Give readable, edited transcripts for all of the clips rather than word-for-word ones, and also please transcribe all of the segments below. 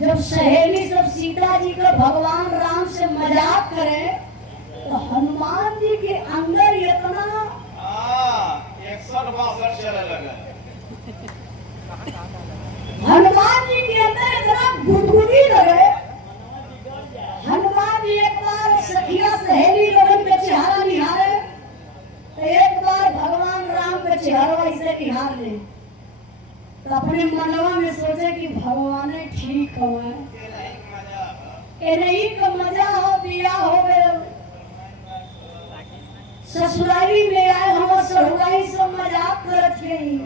जब सहेली सब सीता जी को भगवान राम से मजाक करे तो हनुमान जी के अंदर इतना 61-62 चले लगे। हनुमान जी के अंदर इतना गुदगुदी लगे। हनुमान जी एक बार सखिया सहेली लोगन के चेहरा निहारे तो एक बार भगवान राम के चेहरा ऐसे निहार ले तो अपने मनवा में सोचे कि भगवान ठीक हो नहीं का मजा हो बिया हो गए ससुराली में आए हम सहुआई सब मजाक करत गई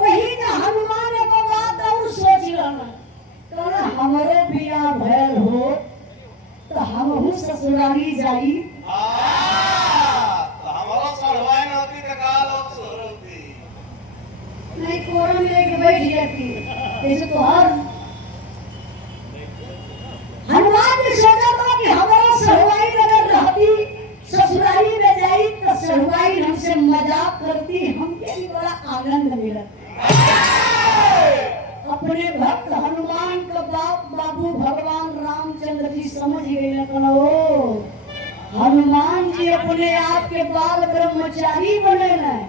वही ना हनुमान को बात और सोच रहा तो हमारे बिया भैल हो तो हम ससुराली जाई हमारा सड़वाई न होती तो काल अवसर होती नहीं कोरम लेके बैठ जाती जैसे तो हर हनुमान जी सोचा था कि हमारा सहुआई अगर रहती ससुराली में जाई तो सहुआई हमसे मजाक करती हमके भी बड़ा आनंद मिलता। अपने भक्त हनुमान का बाप बाबू भगवान रामचंद्र जी समझ गए ओ हनुमान जी अपने आप के बाल ब्रह्मचारी बने हैं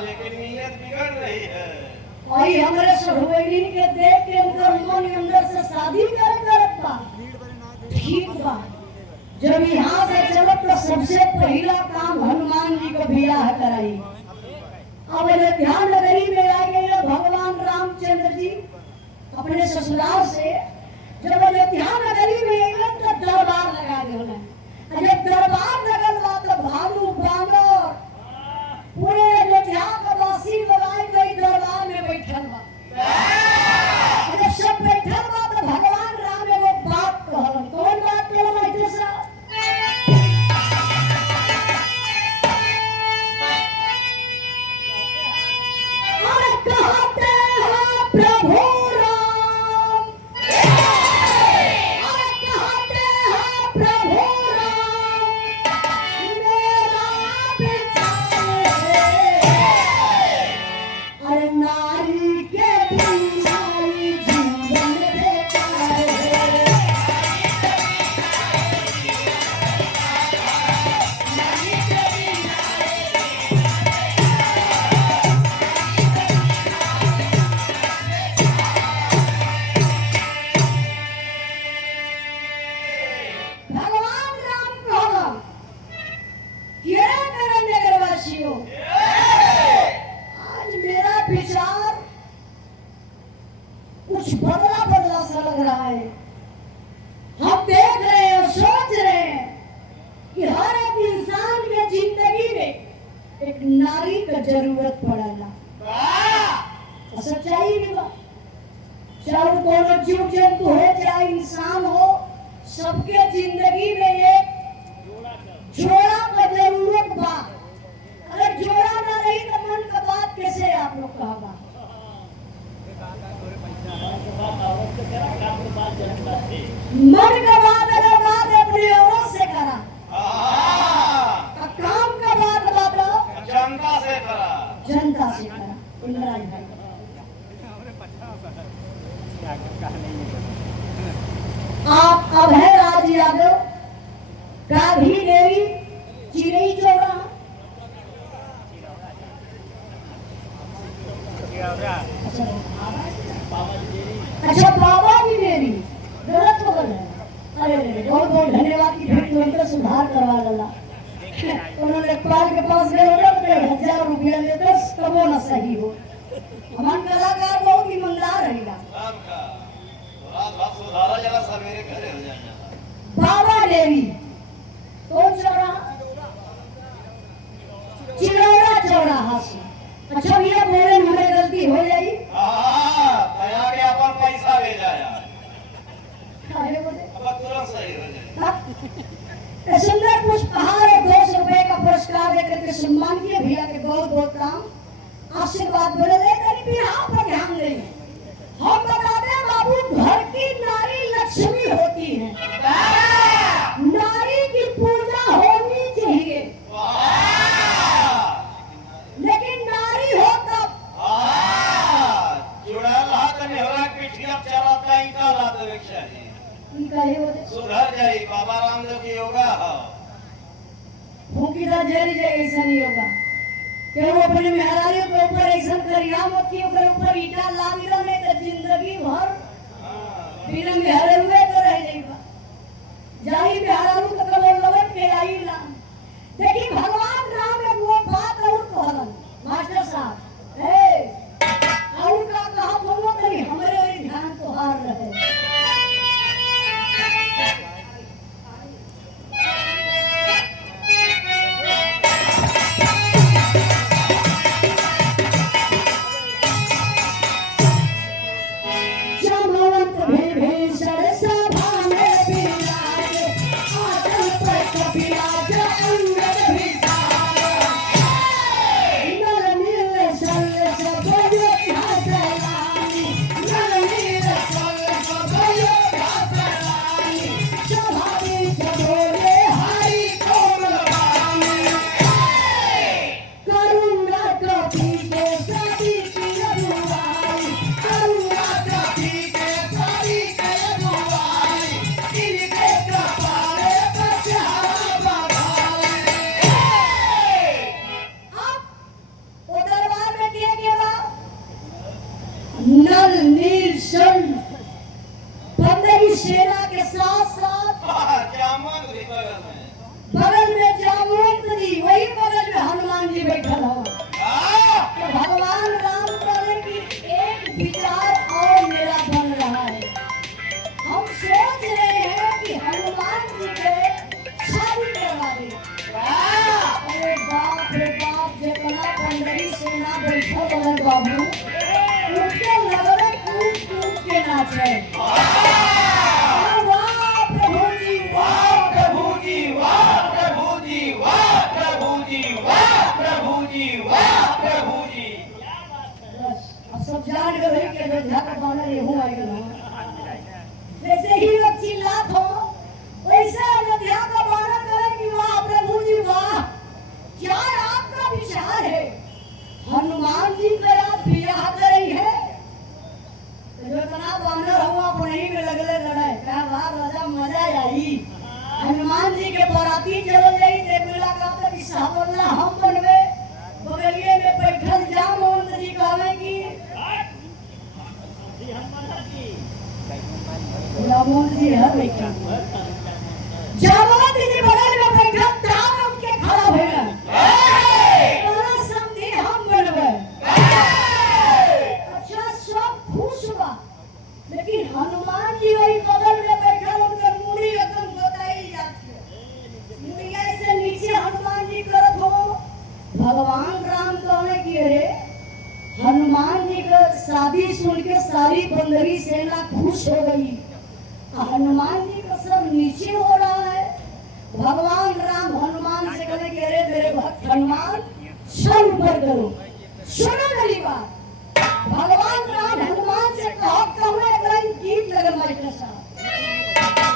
लेकिन नीयत बिगड़ रही है। और हमारे सहुआई के देख के उनका मन अंदर से शादी करत बा ठीक बा। जब यहाँ से चलो तो सबसे पहला काम हनुमान जी को बियाह कराई। अब ध्यान नगरी में आ गए भगवान रामचंद्र जी अपने ससुराल से जब ध्यान नगरी में आए तो दरबार लगा दे जब दरबार लगल बा तो भालू बानर पूरे अयोध्या का वासी लगाए गई दरबार में बैठल बा। जब सब बैठल बा तो भगवान राम एगो बात कहलन। कौन बात कहलन ऐसे सा अरे कहते हैं प्रभु राम अरे कहते हैं प्रभु राम मेरा विचार अरे नारी के बिना जीवन बेकार है। भगवान राम कहला ये मेरे नगरवासियों आज मेरा विचार कुछ बदला बदला सा लग रहा है। हम देख रहे हैं सोच रहे हैं कि हर एक इंसान के जिंदगी में एक नारी का जरूरत पड़ेगा। सच्चाई भी बा चाहे कोनो जीव जंतु हो चाहे इंसान हो सबके जिंदगी में एक जोड़ा का जरूरत बा। अगर जोड़ा ना रही तो मन का बात कैसे आप लोग कहा मन का बात अगर बात अपनी औरत से करा काम का बात बात जनता से करा जनता से करा। इंद्राज भाई आप अभय राज यादव गाधी देवी चिरई चौरा अच्छा बाबा जी देवी गलत हो गए। अरे बहुत बहुत धन्यवाद की भेंट तुरंत सुधार करवा लला उन्होंने पाल के पास गए 1000 रुपया लेते तबो न सही हो। हमारे कलाकार बहुत ईमानदार रहेगा। सुधारा जरा सवेरे घरे हो जाना। बाबा देवी कौन चौराहा चिरौरा चौराहा से। अच्छा भैया बोले हमें गलती हो जाई दया के अपन पैसा भेजा यार काहे बोले अब तुरंत सही हो जाए। सुंदर पुष्पहार और 200 रुपए का पुरस्कार देकर के सम्मान किए भैया के बहुत बहुत काम आशीर्वाद बोले दे तनी बिहार पर ध्यान दें। हम बता दें बाबू घर की नारी लक्ष्मी होती है। नारी ईटा लात चाहिए ई कहे होते सुधर जाई बाबा रामदेव की योगा हो फूकी दा जरी जे ऐसा नहीं होगा कि वो अपने मेहरारू के ऊपर ऐसा करिया मत कि ओकर ऊपर ईटा लाग रहे तो जिंदगी भर बिना मेहरारू में तो रह जाइबा जाई मेहरारू के कबर लवट के आई ना देखी भगवान राम एक वो बात और कहलन मास्टर साहब और का कहा बोलो तनी हमरे ध्यान तो हार रहे नल नील सन बंदगी सेना के साथ साथ बगल में जामुन जी वही बगल में हनुमान जी बैठल हो तो भगवान राम करे कि एक विचार और मेरा बन रहा है हम सोच रहे हैं कि हनुमान जी के शादी करवा दे अरे बाप रे बाप जितना बंदगी सेना बैठल बगल बाबू उनके लगरे कूद कूद के नाचे वाह प्रभु जी वाह प्रभु जी वाह प्रभु जी वाह प्रभु जी वाह प्रभु जी वाह प्रभु जी बस अब सब जान गए कि अयोध्या का बानर यहूं आएगा जैसे ही लोग चिल्लात हो वैसे अयोध्या का बानर करे कि वाह प्रभु जी वाह क्या आपका विचार है हनुमान जी का आप बियाह करी है जो तना बानर हो अपने ही में लगले लड़े क्या वाह राजा मजा आई हनुमान जी के बराती चल जाई ते मिला का तक साहबल्ला हम बनवे बगलिए में बैठल जामुन जी कहवे कि जामुन जी है बैठा जामुन जी बगल में बैठा ताव उनके खड़ा हो गया बड़ा समझी हम बनवे अच्छा सब खुश बा लेकिन हनुमान जी वही बगल में बैठा उनकर मुड़ी एकदम बताई जाती है मुड़िया से नीचे हनुमान जी करत हो भगवान राम कहने की अरे हनुमान जी का शादी सुन के सारी बंदगी सेना खुश हो गई हनुमान जी का सब नीचे हो रहा है भगवान राम हनुमान से कहने की अरे मेरे भक्त हनुमान सर ऊपर करो सुनो मेरी बात भगवान राम हनुमान से कहा कहूँ एक लाइन गीत लगन मास्टर साहब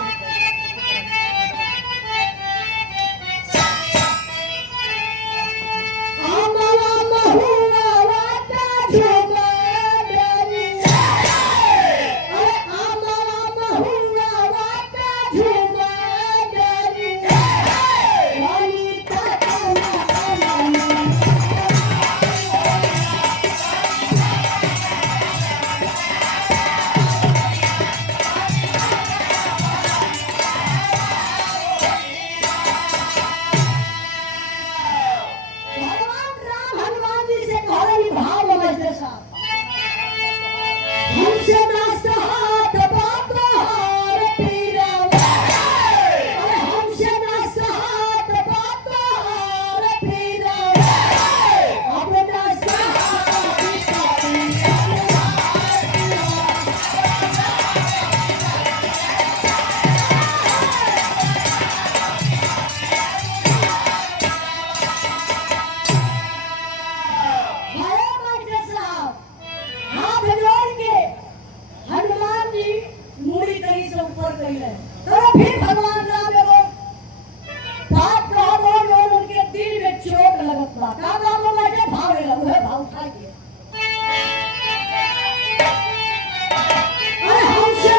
हमसे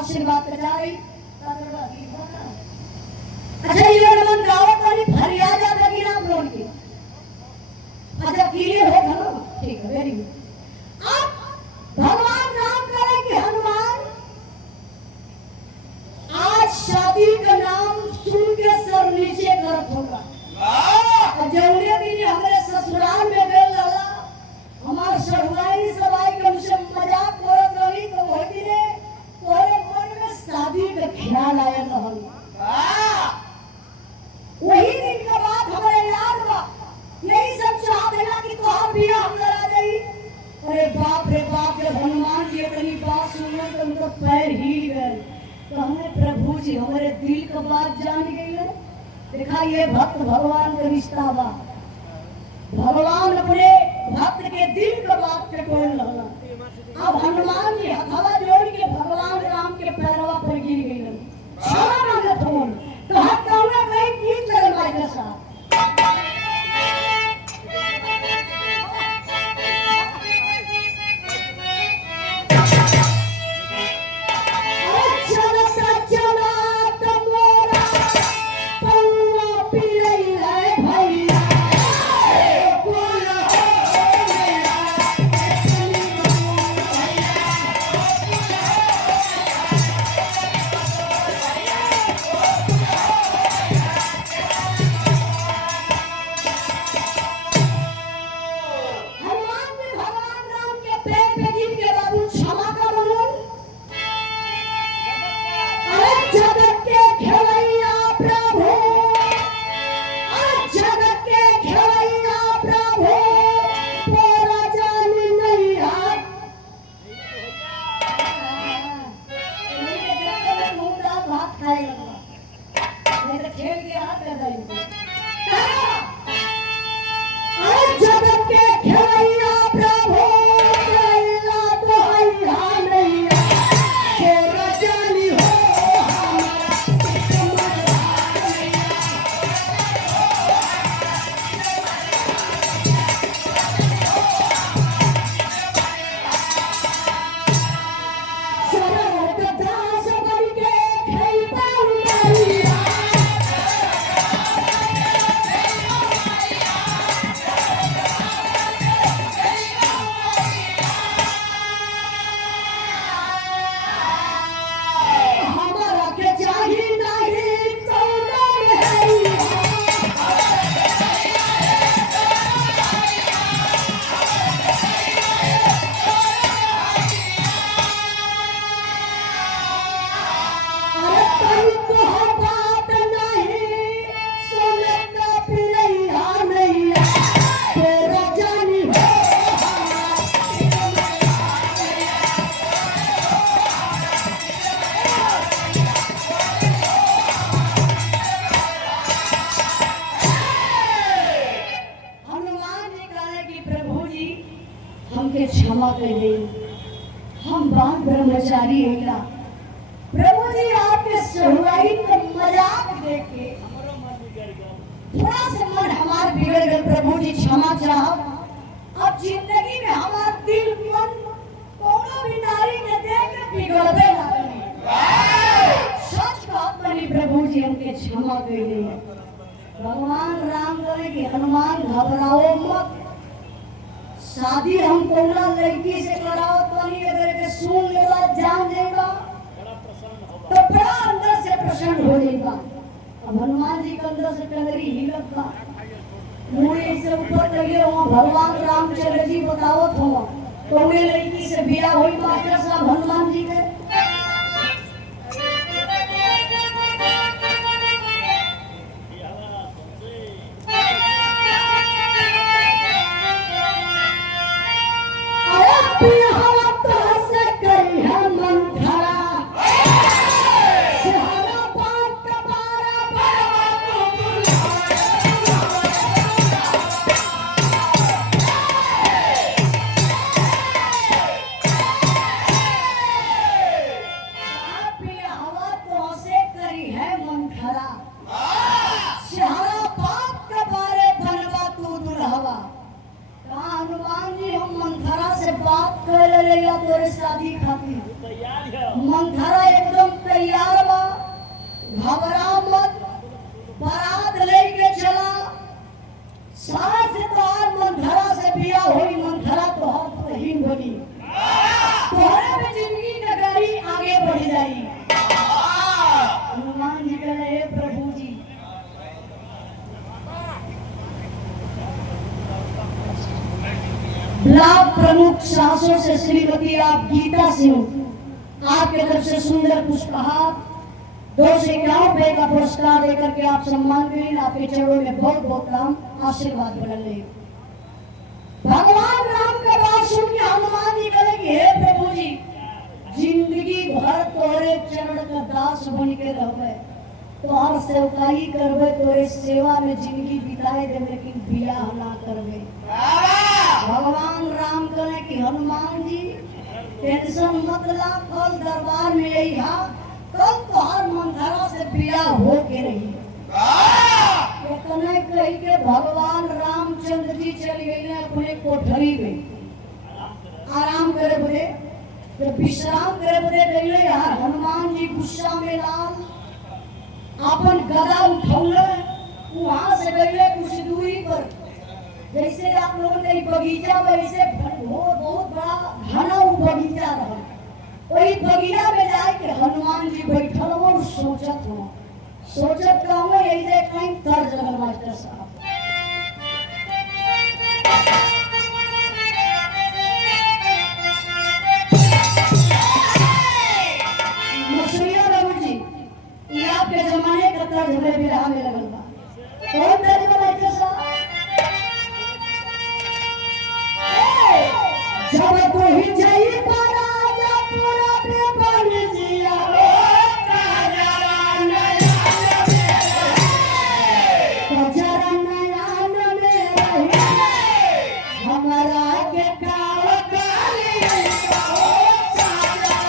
आशीर्वाद कचाई अच्छा ये मन गावत वाली फरियाद आ लगी ना बोल के अच्छा क्लियर हो गया ना ठीक है वेरी गुड अब भगवान नाम करे कि हनुमान आज शादी का नाम सुन के सर नीचे करत होगा जौने दिन हमारे ससुराल में गए लाला हमार सहुआई सवाई के मुझसे मजाक करत रही तो वही दिने तोरे मन में शादी का ख्याल आया रहल वही दिन के बाद हमारे याद बा यही सब चाहत है ना कि तोहार बियाह हम करा जाई अरे बाप जब हनुमान जी अपनी बात सुनने तो उनका पैर हिल गए तो हमें प्रभु जी हमारे दिल का बात जान गई है देखा ये भक्त भगवान का रिश्ता बा भगवान अपने भक्त के दिल का बात पे टोल रहा अब हनुमान जी हथवा जोड़ के भगवान राम के पैरवा पर गिर गई क्षमा मांगत हो तो हाथ कौना कहीं गीत लगल भाई के साथ हमके क्षमा कर दे हम बाल ब्रह्मचारी है प्रभु जी आपके सहुआई का मजाक देख के थोड़ा सा मन हमार बिगड़ गए प्रभु जी क्षमा चाहो अब जिंदगी में हमार दिल मन कोनो भी नारी के देख के बिगड़बे ना सच बात बनी प्रभु जी हमके क्षमा कर दे भगवान राम बोले कि हनुमान घबराओ मत शादी हम कोना लड़की से कराओ तो नहीं अगर के सुन लेगा जान देगा तो बड़ा अंदर से प्रसन्न हो जाएगा अब हनुमान जी के अंदर से टंगरी हिलत बा मुड़ी से ऊपर लगे वहाँ भगवान रामचंद्र जी बतावत हो तो उन्हें लड़की से बिया हुई मास्टर साहब हनुमान जी के ब्लॉक प्रमुख शासों से श्रीमती आप गीता सिंह आपके तरफ से सुंदर पुष्पहार 251 का पुरस्कार देकर के आप सम्मान करें। आपके चरणों में बहुत बहुत राम आशीर्वाद बनल रहे। भगवान राम का बात सुन के हनुमान जी कहे कि हे प्रभु जी, जिंदगी भर तोरे चरण का दास बन के रहबे, तोहर सेवकाई करबे, तोरे सेवा में जिंदगी बिताए दे, लेकिन बियाह ना करबे। भगवान राम कहे कि हनुमान जी टेंशन मत ला, कल दरबार में अइहा, कल तोहर मंथरा से बियाह हो के रही। इतने कही के भगवान रामचंद्र जी चल गए अपने कोठरी में आराम करे बोले, तो विश्राम करे बोले गए। यार हनुमान जी गुस्सा में लाल अपन गदा उठौले, वहां से गए कुछ दूरी पर, जैसे आप लोगों ने बगीचा वैसे बहुत बड़ा घना बगीचा रहा, वही बगीचा में जाए के हनुमान जी बैठल और सोचत का हुआ यही से कहीं तर जगह मास्टर साहब। मसूरिया बाबू जी, ये आपके जमाने का तर्ज में विराह में लगल बा। कौन तर्ज में मास्टर साहब? जब तो ही जाई पारा जा पूरा पे बन जिया हो काजरा नयन में हमारा के काव काली हो काजरा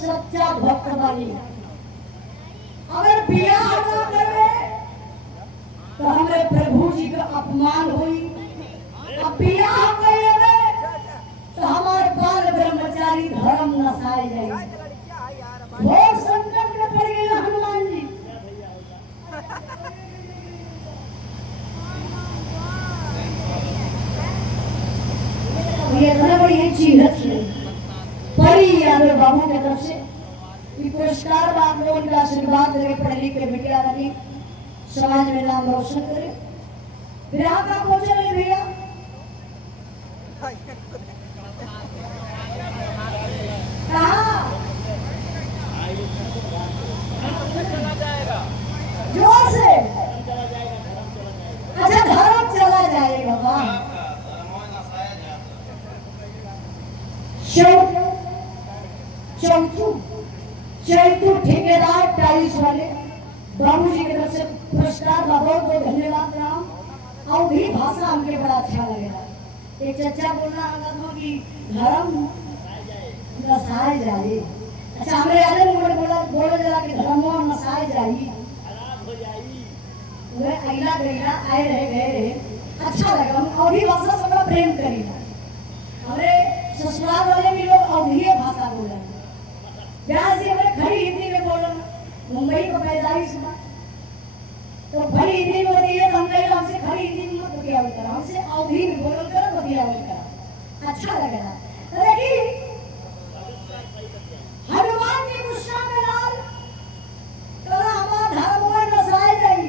सच्चा भक्त बनी। अगर बियाह न करे तो हमारे प्रभु जी का अपमान हुई, अब बियाह कर लेवे तो हमारे बाल ब्रह्मचारी धर्म नसाए जाए। बहुत संकट में पड़ गए हनुमान जी। ये इतना बड़ी चीज है परी यादव बाबू की तरफ से पुरस्कार आप लोगों का आशीर्वाद रहे, पढ़ लिख के बिटिया रही, समाज में नाम रोशन करे। विराह का पहुंचे नहीं भैया, कहा जोर से, अच्छा धर्म चला जाएगा। वाह चैतू ठेकेदार टाइल्स वाले बाबू जी की तरफ से पुरस्कार, बहुत बहुत धन्यवाद राम। और भी भाषा हमके बड़ा अच्छा लगेगा। एक चर्चा बोलना कि धर्म नसाए जाए, अच्छा हमरे आले मोड़ बोला जला के धर्मवा नसाए जाई वे आइला गईला आए रहे गए रहे अच्छा लगा। हम अवधी भाषा से बड़ा प्रेम करीला। हमरे ससुराल वाले भी लोग अवधीय भाषा बोले। यहाँ से हमरे खड़ी हिंदी में बोलना मुंबई का पैदाइश हुआ तो खड़ी हिंदी में बोलिए तो हमसे खड़ी हिंदी में मत बतिया करा, हमसे अवधी में बोल कर बतिया करा, अच्छा लगेगा। लेकिन हनुमान जी गुस्सा में लाल कला हमारा धर्म में नसाए जाई।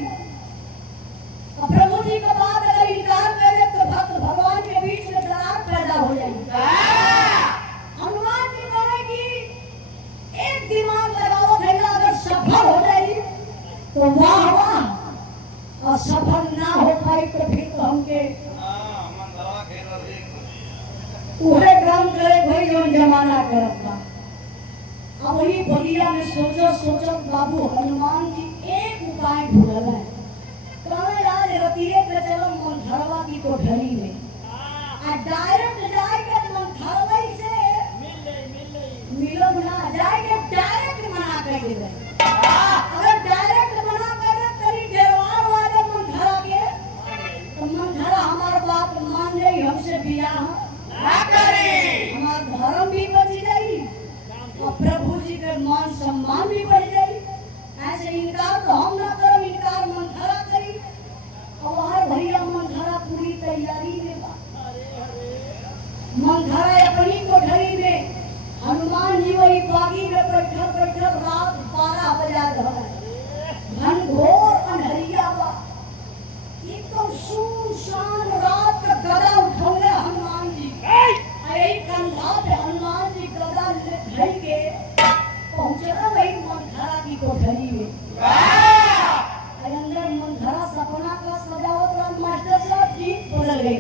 अब प्रभु जी का बात अगर इनकार करे तो भक्त भगवान के बीच में दरार पैदा हो जाएगी। हनुमान जी बोले कि एक दिमाग लगाओ भैया, अगर सफल हो जाए तो वाह वाह, और सफल ना हो पाई तो फिर तो हमके पूरे काम करे भाई जो जमाना करता। अब वही बलिया में सोचो बाबू हनुमान जी एक उपाय ढूंढल है। कहने आज रतिये पे चलो मंथरवा की कोठरी में आ डायरेक्ट जाके मंथरवा से मिलो ना, जाके डायरेक्ट मना कर दे। अगर डायरेक्ट मना कर दे तरी देवार वाले मंथरा के तो मंथरा हमार बात मान जाई, हमसे बियाह ना करी, हमार धर्म भी बच जाई और प्रभु जी के मान सम्मान भी बढ़ जाई। ऐसे इनकार तो हम ना करो, इनकार मंथरा करी। और हर भैया मंथरा पूरी तैयारी में बा। मंथरा अपनी कोठरी में, हनुमान जी वही बागी में बैठल रात 12 बजा रहा है। घनघोर अंधरिया बा, एकदम सुनसान रात का गदा उठौले हनुमान जी। अरे कंधा पे हनुमान जी गदा ले के पहुंचला वही मंथरा की कोठरी में। अंदर मंथरा सपना का सजावट वाला मास्टर साहब गीत बदल गई।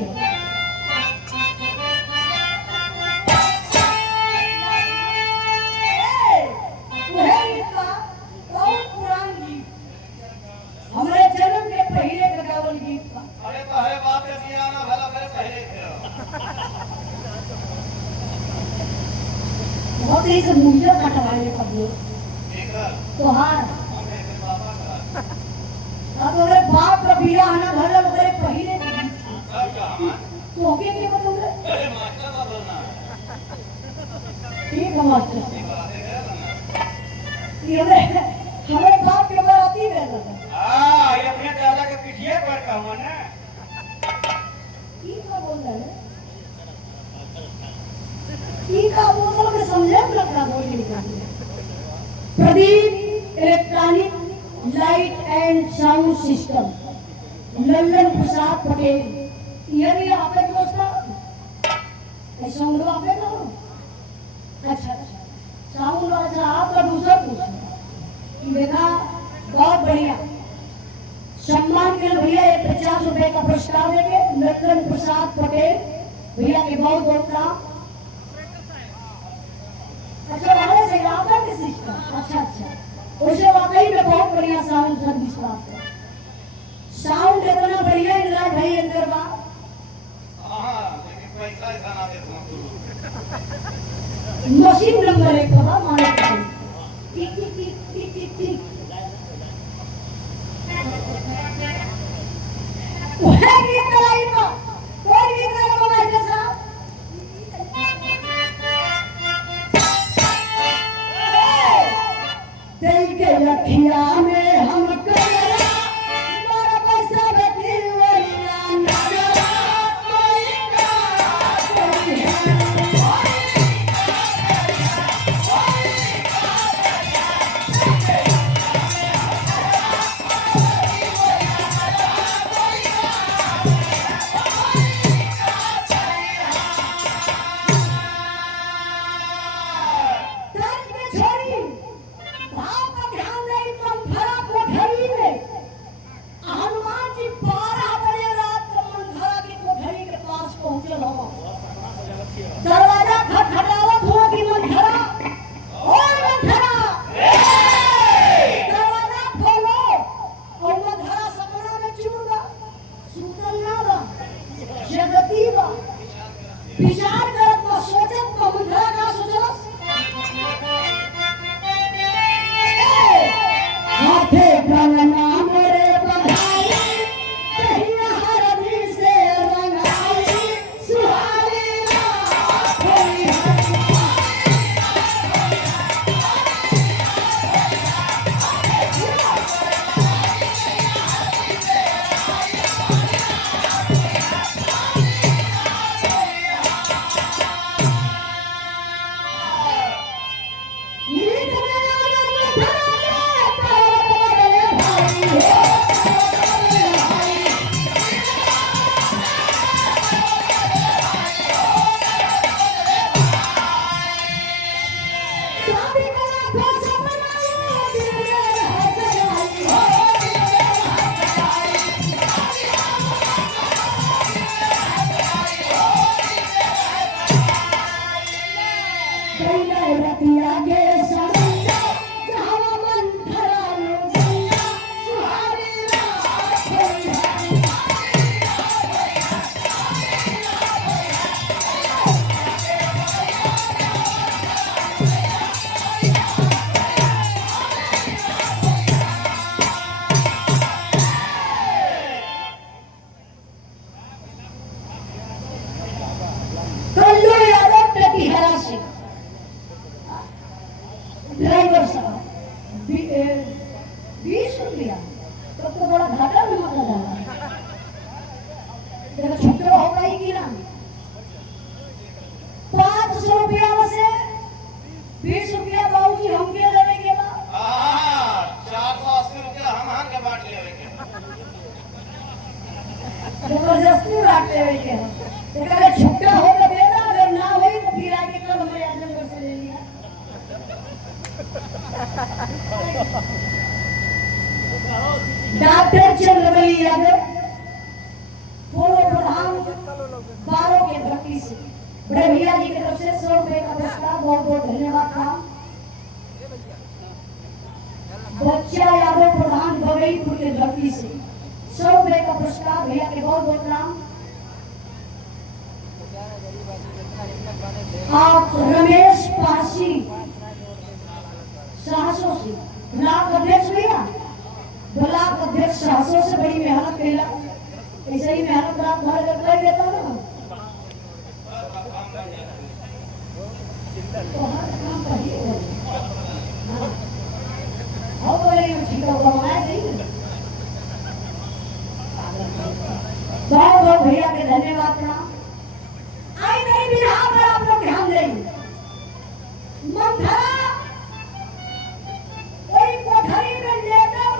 हमारे जन्म के पहले का गावल गीत था। अरे तो है बात है नहीं आना भला मेरे पहले थे। बहुत ही से मुझे कटवाए कबूल ठीक है तो हां हमें तेरे पापा का अब मेरे बाप का बिया आना भला मेरे पहले सब कहां तो होके के बताऊंगा। अरे मास्टर का बोलना ठीक है मास्टर, ठीक बात है ये हमें बाप के बराती रहता था। हां ये अपने दादा के पीछे पर कहूं ना की का बोल रहा है, की का बोल के समझे लगता बोल निकाल। Pradeep electronic light and sound system, Lallan Prasad Patel. ये भी आपके दोस्त था, ऐसा हम लोग आपके ना हो। अच्छा साउंड अच्छा आपका दूसरा पूछना देखा, बहुत बढ़िया सम्मान के भैया 50 रुपए का पुरस्कार देंगे लल्लन प्रसाद पटेल भैया के बहुत बहुत काम। अच्छा वाले से आपका किस सिस्टम, अच्छा उसे वाकई में बहुत बढ़िया साउंड सर्विस प्राप्त है। साउंड इतना बढ़िया इंदिरा भाई अंदर बा। हां लेकिन पैसा ऐसा ना दे तू मशीन नंबर 1 का माने टिक टिक टिक टिक टिक टिक वह गीत गाई ना, कोई गीत गाना बोला जैसा दिल के लठिया में हम कलरा मारा पैसा बदल वरना नजरा कोई का कोई जब छुट्टा हो गई कि ना 500 रुपया में से 20 रुपया बाबूजी हमके देवे के बा। 480 रुपया हम के बांट लेवे के जबरदस्ती बांट लेवे के अगर छुट्टा हो तो दे दा, अगर ना होई तो फिर आके कल हमारे आजमगढ़ से ले लिया। डॉक्टर चंद्रवली यादव पूर्व प्रधान 12 के भर्ती से बड़े भैया जी की तरफ से 100 रुपए का पुरस्कार, बहुत बहुत धन्यवाद था। बच्चा यादव प्रधान बगईपुर के भर्ती से 100 रुपए का पुरस्कार, भैया के बहुत बहुत नाम। आप रमेश पारसी साहसों से ब्लॉक अध्यक्ष भैया, ब्लॉक अध्यक्ष साहसों से बड़ी मेहनत कैला, ऐसे ही मेहनत आप घर कर देता ना तो हर काम पर ही हो। हाँ तो ये ठीक है, बनाया नहीं। बहुत बहुत भैया के धन्यवाद प्रणाम। आई नहीं भी यहाँ पर आप लोग ध्यान देंगे। मंथरा कोई कोठरी में लेकर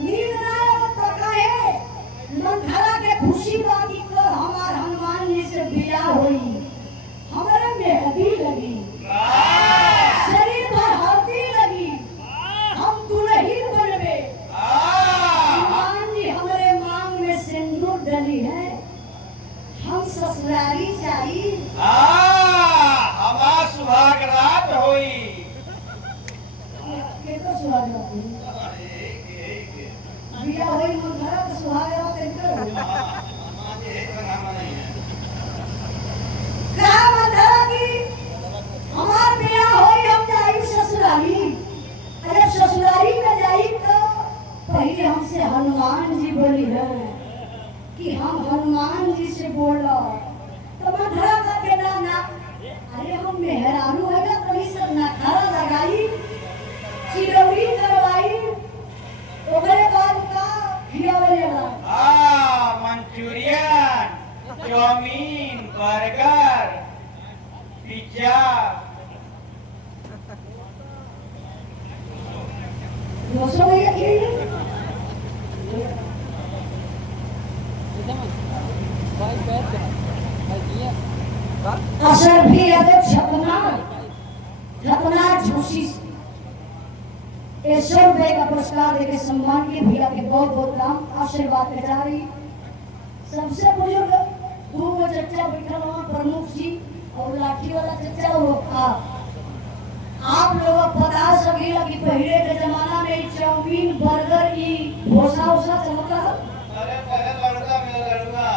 नींद ना आए तो कहे मंथरा के खुशी बाकी कर हमार हनुमान जी से बियाह हुई, हमारे मेहंदी लगी, शरीर पर हल्दी लगी, हम दुल्हन बनवे। हनुमान जी हमारे मांग में सिंदूर डली है, हम ससुरारी जाई। हमार सुहाग रात होई। के तो सुहाग रात होई, बियाह होई मंथरा के सुहाग रात कर का मंथरा की हमार बियाह होई, हम जाई ससुरारी। अरे ससुरारी में जाई तो पहले हमसे हनुमान जी बोली है कि हम हनुमान जी से बोलो तो मंथरा का के ना अरे हम मेहरारू है ना तो इस नखरा लगाई, चिरौरी करवाई, ओकरे बाद का खियावेला मंचूरियन, चाउमीन, बर्गर, पिज्जा। दोस्तों भैया ये असर भी यादव छपना झूसी से 100 रुपए का पुरस्कार देके सम्मान किए। भैया के बहुत बहुत नाम आशीर्वाद के जा रही। सबसे बुजुर्ग 2 चच्चा बैठा हुआ प्रमुख जी और लाठी वाला चच्चा वो आप लोग पता सभी कि पहले के जमाना में चाउमीन बर्गर की भोसा उसा चलता है। अरे पहले लड़का मेरा लड़का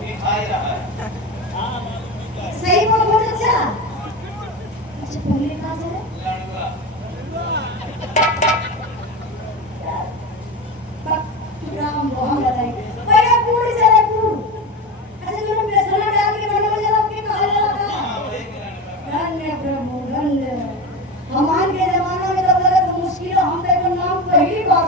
मिठाई रहा है। सही बोलो अच्छा। अच्छा पहले कहाँ से है? राम मोहन बताइए पहले पूरी चले पूरी। अच्छा जो बेसन डाल के बना बना के कहा जाता है धन्य प्रभु धन्य। हमारे के जमाना में तो मुश्किल हम तो नाम पहली बार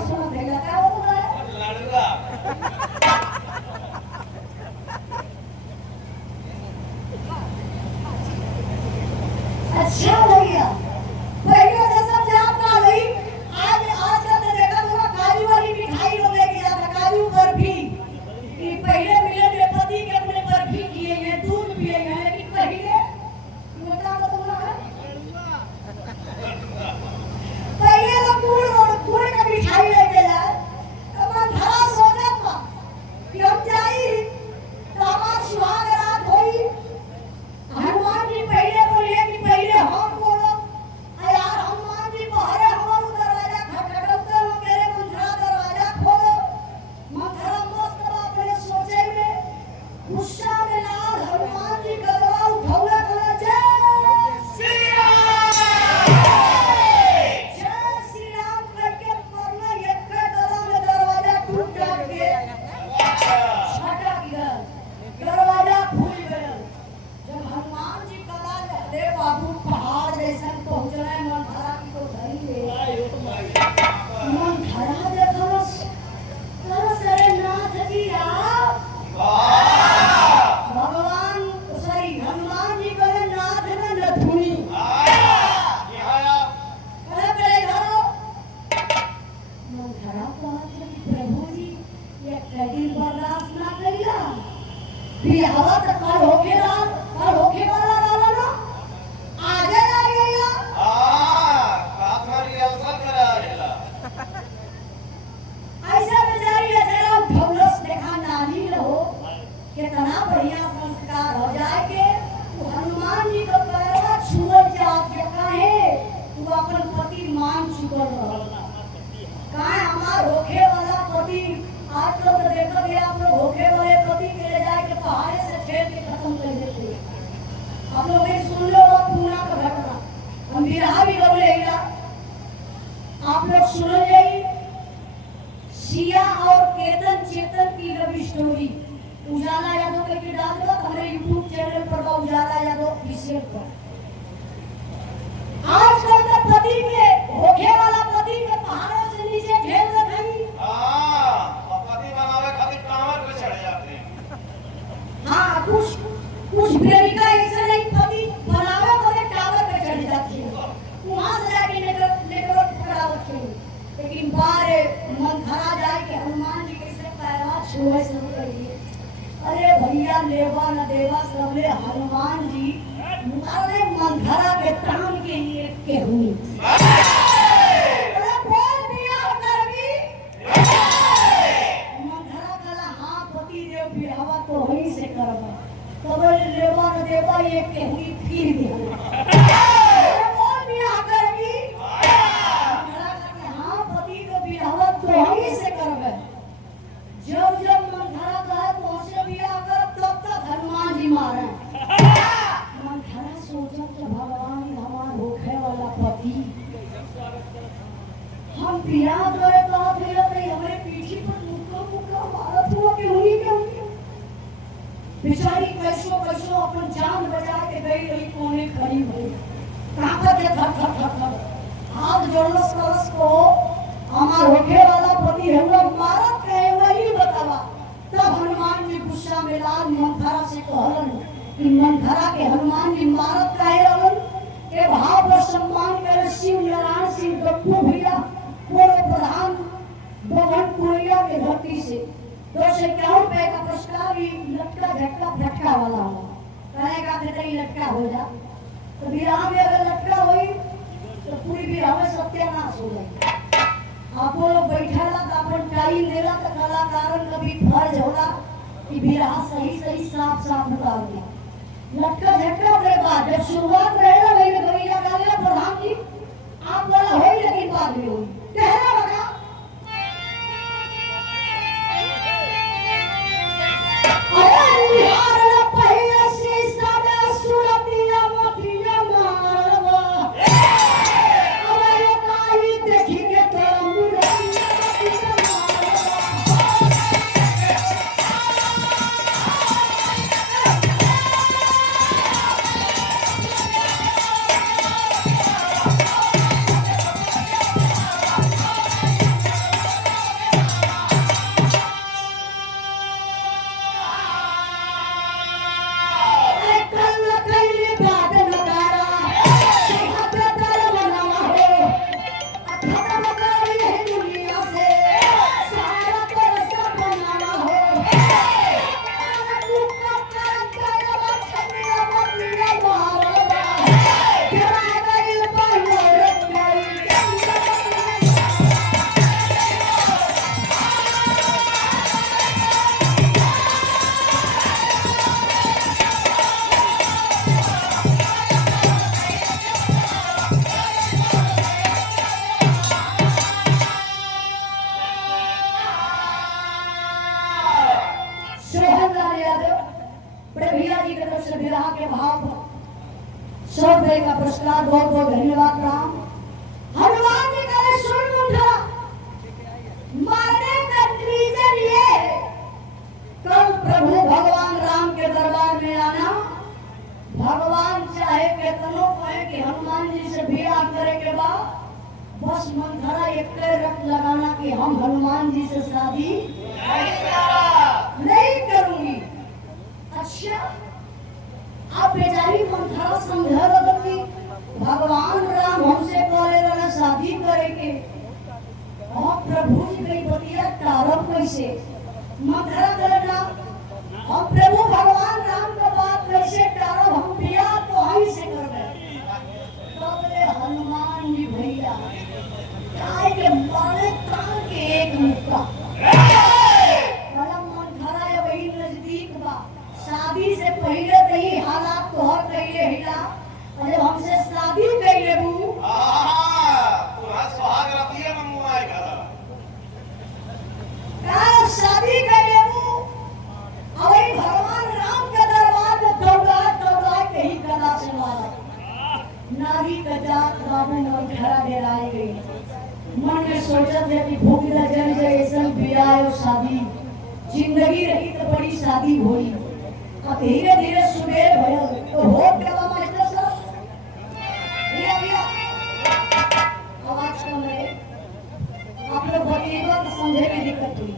लेकिन बर्दाश्त ना करिया बिहावा तो कल होके वाला रहला ना आजे ना गइला काथरी अलसा कराला ऐसा बेचारी जरा ढौलस देखा नानी रहो कितना बढ़िया संस्कार हो जाए के तू हनुमान जी को पैरवा छुअल जात के काहे तू अपन पति मान चुकल रह काहे हमार होखे वाला पति आज तो देखो कि आप लोग होखे वाले पति के ले जाए के पहाड़े से ठेल के खत्म कर देते हैं आप लोग एक सुन लो वो पूना का घटना हम बिरहा भी गौले हिला आप लोग सुन जाइए सिया और केतन चेतन की लव स्टोरी उजाला यादव के डाल दो हमारे YouTube चैनल पर का उजाला यादव ऑफिशियल पर आजकल तो पति के होखे वाला पति के पहाड़ों से नीचे ढेल रखी पति बनावे खातिर टावर पे चढ़ जाते हैं हाँ कुछ प्रेमिका ऐसे नहीं पति बनावे वाले टावर पे चढ़ जाती है वहां से जाके नेटवर्क पकड़ावत है लेकिन बारे मन खरा जाए कि हनुमान जी कैसे पैरवा छुए शुरू करिए अरे भैया लेवा न देवा सबले हनुमान जी अरे मंथरा के प्राण के लिए के हुई अरे बोल दिया करवी मंथरा कला हां पति देव बिहावा तो वही से करबा तब लेवा न देवा ये के हुई फिर दे अरे बोल दिया करवी मंथरा कला हां पति देव बिहावा तो वही से करबा जब जब मंथरा कहे पहुंचे बिया कर तब तक हनुमान जी मारे मंथरा सोचा कि भगवान हमार होखे वाला पति हम बिया करे तो फिर अपने हमारे पीछे पर मुक्का मारत हुआ कि उन्हीं के बेचारी कैसो अपन जान बचा के गई रही कोने खड़ी हुई कांपत के थर हाथ जोड़लस करस को हमार होखे वाला पति हम लोग मारत कहे वही बतावा तब हनुमान जी गुस्सा में लाल मंथरा से कहलन कि मंथरा के हनुमान जी मारत कहे रहलन के भाव और सम्मान करे शिव नारायण सिंह गप्पू भैया पूर्व प्रधान भवन कोरिया के धरती से 251 रुपए का पुरस्कार भी लटका झटका फटका वाला हो कहने का कहते ही लटका हो जा तो बिरहा में अगर लटका हुई तो पूरी बिरहा में सत्यानाश हो जाए आप लोग बैठला तो अपन टाइम देला तो कलाकारन का भी फर्ज होला कि बिरहा सही साफ उतार दिया लटका झटका के बाद जब शुरुआत रहेगा वही गवैया गालेला प्रधान जी आप वाला होई लेकिन बाद में होई कहना बता अरे बिहार न पहले से सादा सुरतिया मथिया मारवा अरे काई देखी के तो मुरतिया का पुरस्कार बहुत बहुत धन्यवाद राम हनुमान जी करे सुन मुंडा मारने का रीजन ये कल प्रभु भगवान राम के दरबार में आना भगवान चाहे कितनों कहे कि हनुमान जी से बिया करे के बाद बस मंथरा एक रट लगाना कि हम हनुमान जी से शादी नहीं करूंगी। अच्छा आप बेचारी मंथरा समझा रही भगवान राम हमसे करे वाला शादी करेंगे और प्रभु जी कई बतिया टारब कैसे मंथरा करना हम प्रभु भगवान राम का बात कैसे टारो, हम बिया तो हम से करबे। तबले हनुमान जी भैया काय के मारे कान के एक मुक्का कलम मंथरा ये वही नजदीक बा, शादी से पहले तो ही हालात तोहर कइले हिला, अरे हमसे शादी कइले बू तुम्हारा सुहाग रतिया में मुंह आई गला का शादी कइले बू, अवई भगवान राम के दरबार में दौड़ा दौड़ा के ही गला से मारा। नारी का जात बाबू मंथरा डेराई गई, मन में सोचत है कि भूख लगन जैसन बियाह और शादी जिंदगी रही तो बड़ी शादी होई। अब धीरे धीरे सुबेर भयल तो होत गला मास्टर साहब भैया भैया आवाज कम रहे, आप लोग बतिएगा तो समझे में दिक्कत हुई।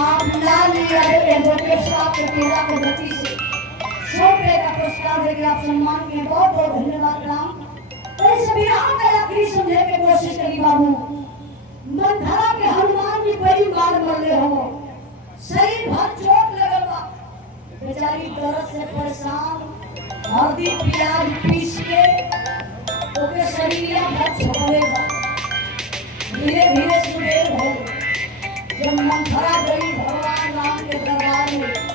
आप लाल लिया एडवोकेट साहब के तेरा के गति से 100 रुपए का पुरस्कार देके आप सम्मान के बहुत बहुत धन्यवाद राम। ऐसे बिहार का आखिरी समझे के कोशिश करी बाबू, मंथरा के हनुमान जी बड़ी मार मरले हो, सही भर चोट लगल बा, बेचारी दर्द से परेशान, हल्दी प्याज पीस के ओके शरीर भर छोड़े बा। धीरे धीरे सुबेर हो, जब मंथरा गई भगवान राम के दरबार में